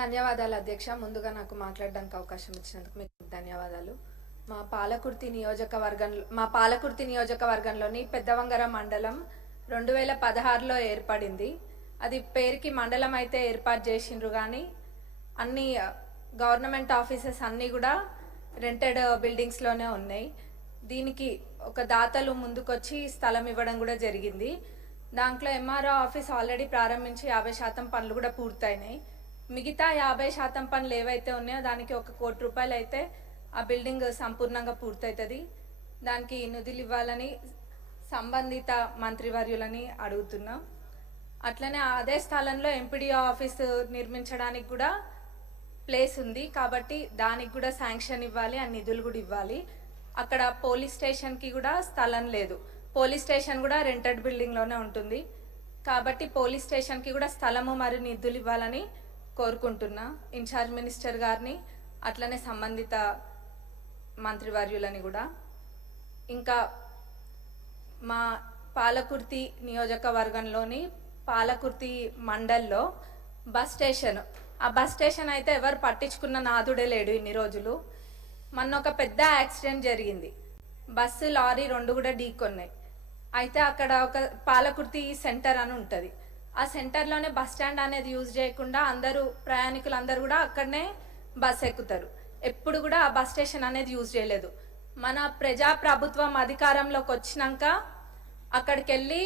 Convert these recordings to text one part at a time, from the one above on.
ధన్యవాదాలు అధ్యక్ష. ముందుగా నాకు మాట్లాడడానికి అవకాశం ఇచ్చినందుకు మీకు ధన్యవాదాలు. మా పాలకుర్తి నియోజకవర్గంలోని పెద్దవంగర మండలం 2016లో ఏర్పడింది. అది పేరుకి మండలం అయితే ఏర్పాటు చేసిండ్రు కానీ అన్ని గవర్నమెంట్ ఆఫీసెస్ అన్నీ కూడా రెంటెడ్ బిల్డింగ్స్లోనే ఉన్నాయి. దీనికి ఒక దాతలు ముందుకొచ్చి స్థలం ఇవ్వడం కూడా జరిగింది. దాంట్లో ఎంఆర్ఓ ఆఫీస్ ఆల్రెడీ ప్రారంభించి 50% పనులు కూడా పూర్తయినాయి. మిగతా 50% పనులు ఏవైతే ఉన్నాయో దానికి 1 కోటి రూపాయలు అయితే ఆ బిల్డింగ్ సంపూర్ణంగా పూర్తవుతుంది. దానికి నిధులు ఇవ్వాలని సంబంధిత మంత్రివర్యులని అడుగుతున్నాం. అట్లనే అదే స్థలంలో ఎంపీడీఓ ఆఫీస్ నిర్మించడానికి కూడా ప్లేస్ ఉంది కాబట్టి దానికి కూడా శాంక్షన్ ఇవ్వాలి, ఆ నిధులు కూడా ఇవ్వాలి. అక్కడ పోలీస్ స్టేషన్కి కూడా స్థలం లేదు. పోలీస్ స్టేషన్ కూడా రెంటెడ్ బిల్డింగ్లోనే ఉంటుంది కాబట్టి పోలీస్ స్టేషన్కి కూడా స్థలము మరియు నిధులు ఇవ్వాలని కోరుకుంటున్నా ఇన్ఛార్జ్ మినిస్టర్ గారిని, అట్లనే సంబంధిత మంత్రివర్యులని కూడా. ఇంకా మా పాలకుర్తి నియోజకవర్గంలోని పాలకుర్తి మండల్లో బస్ స్టేషన్ అయితే ఎవరు పట్టించుకున్న నాదుడే లేడు ఇన్ని రోజులు. మొన్న ఒక పెద్ద యాక్సిడెంట్ జరిగింది. బస్సు లారీ 2 కూడా ఢీకొన్నాయి. అయితే అక్కడ ఒక పాలకుర్తి సెంటర్ అని ఉంటుంది. ఆ సెంటర్లోనే బస్ స్టాండ్ అనేది యూజ్ చేయకుండా ప్రయాణికులు అందరూ కూడా అక్కడనే బస్ ఎక్కుతారు. ఎప్పుడు కూడా ఆ బస్ స్టేషన్ అనేది యూజ్ చేయలేదు. మన ప్రభుత్వం అధికారంలోకి వచ్చినాక అక్కడికి వెళ్ళి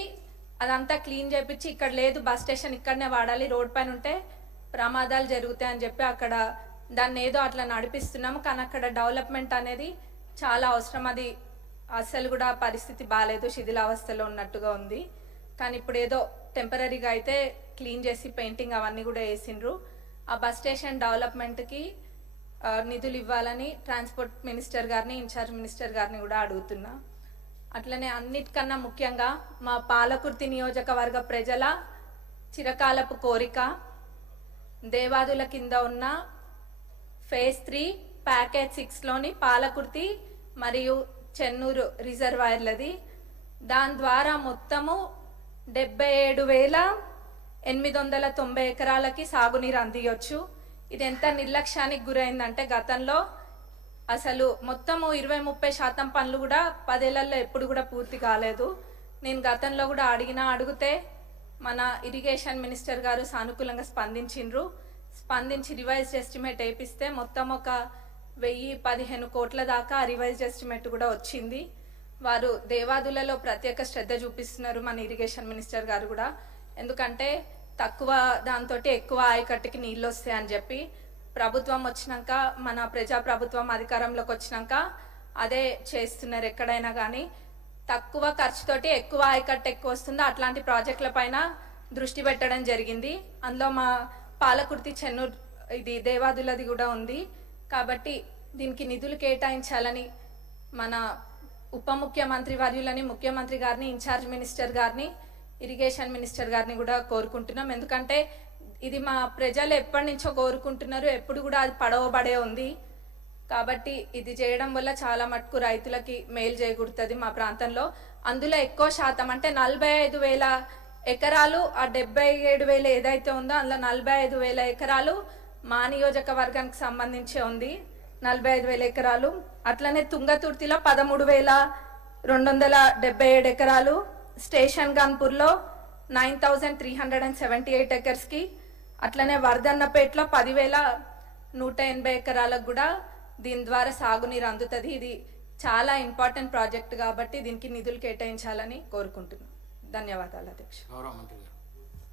అదంతా క్లీన్ చేయించి ఇక్కడ లేదు బస్ స్టేషన్ ఇక్కడనే వాడాలి, రోడ్ పైన ఉంటే ప్రమాదాలు జరుగుతాయని చెప్పి అక్కడ దాన్ని ఏదో అట్లా నడిపిస్తున్నాము. కానీ అక్కడ డెవలప్మెంట్ అనేది చాలా అవసరం. అది అసలు కూడా పరిస్థితి బాగాలేదు, శిథిలావస్థలో ఉన్నట్టుగా ఉంది. కానీ ఇప్పుడు ఏదో టెంపరీగా అయితే క్లీన్ చేసి పెయింటింగ్ అవన్నీ కూడా వేసిండ్రు. ఆ బస్ స్టేషన్ డెవలప్మెంట్కి నిధులు ఇవ్వాలని ట్రాన్స్పోర్ట్ మినిస్టర్ గారిని, ఇన్ఛార్జ్ మినిస్టర్ గారిని కూడా అడుగుతున్నా. అట్లనే అన్నిటికన్నా ముఖ్యంగా మా పాలకుర్తి నియోజకవర్గ ప్రజల చిరకాలపు కోరిక దేవాదుల కింద ఉన్న ఫేజ్ 3 ప్యాకేజ్ 6లోని పాలకుర్తి మరియు చెన్నూరు రిజర్వాయర్లది. దాని ద్వారా మొత్తము 77,890 ఎకరాలకి సాగునీరు అందియొచ్చు. ఇది ఎంత నిర్లక్ష్యానికి గురైందంటే గతంలో అసలు మొత్తము 20-30% పనులు కూడా 10 ఏళ్లలో ఎప్పుడు కూడా పూర్తి కాలేదు. నేను గతంలో కూడా అడిగితే మన ఇరిగేషన్ మినిస్టర్ గారు సానుకూలంగా స్పందించి రివైజ్డ్ ఎస్టిమేట్ వేపిస్తే మొత్తం ఒక 1015 కోట్ల దాకా రివైజ్డ్ ఎస్టిమేట్ కూడా వచ్చింది. వారు దేవాదులలో ప్రత్యేక శ్రద్ధ చూపిస్తున్నారు మన ఇరిగేషన్ మినిస్టర్ గారు కూడా. ఎందుకంటే తక్కువ దాంతో ఎక్కువ ఆయకట్టుకి నీళ్ళు వస్తాయని చెప్పి ప్రభుత్వం వచ్చినాక, మన ప్రజాప్రభుత్వం అధికారంలోకి వచ్చినాక అదే చేస్తున్నారు. ఎక్కడైనా కానీ తక్కువ ఖర్చుతోటి ఎక్కువ ఆయకట్టు ఎక్కువ వస్తుందో అట్లాంటి ప్రాజెక్టుల పైన దృష్టి పెట్టడం జరిగింది. అందులో మా పాలకుర్తి చెన్నూరు ఇది దేవాదులది కూడా ఉంది. కాబట్టి దీనికి నిధులు కేటాయించాలని మన ఉప ముఖ్యమంత్రి వర్యులని, ముఖ్యమంత్రి గారిని, ఇన్ఛార్జ్ మినిస్టర్ గారిని, ఇరిగేషన్ మినిస్టర్ గారిని కూడా కోరుకుంటున్నాం. ఎందుకంటే ఇది మా ప్రజలు ఎప్పటి నుంచో కోరుకుంటున్నారు, ఎప్పుడు కూడా అది పడవబడే ఉంది. కాబట్టి ఇది చేయడం వల్ల చాలా మటుకు రైతులకి మేలు చేకూరుతుంది మా ప్రాంతంలో. అందులో ఎక్కువ శాతం అంటే 45,000 ఎకరాలు, ఆ 77,000 ఏదైతే ఉందో అందులో 45,000 ఎకరాలు మా నియోజకవర్గానికి సంబంధించి ఉంది. 45,000 ఎకరాలు. అట్లనే తుంగతుర్తిలో 13,277 ఎకరాలు, స్టేషన్ గన్పూర్లో 9,378 ఎకర్స్కి, అట్లనే వర్ధన్నపేటలో 10,180 ఎకరాలకు కూడా దీని ద్వారా సాగునీరు అందుతుంది. ఇది చాలా ఇంపార్టెంట్ ప్రాజెక్ట్ కాబట్టి దీనికి నిధులు కేటాయించాలని కోరుకుంటున్నాను. ధన్యవాదాలు అధ్యక్ష.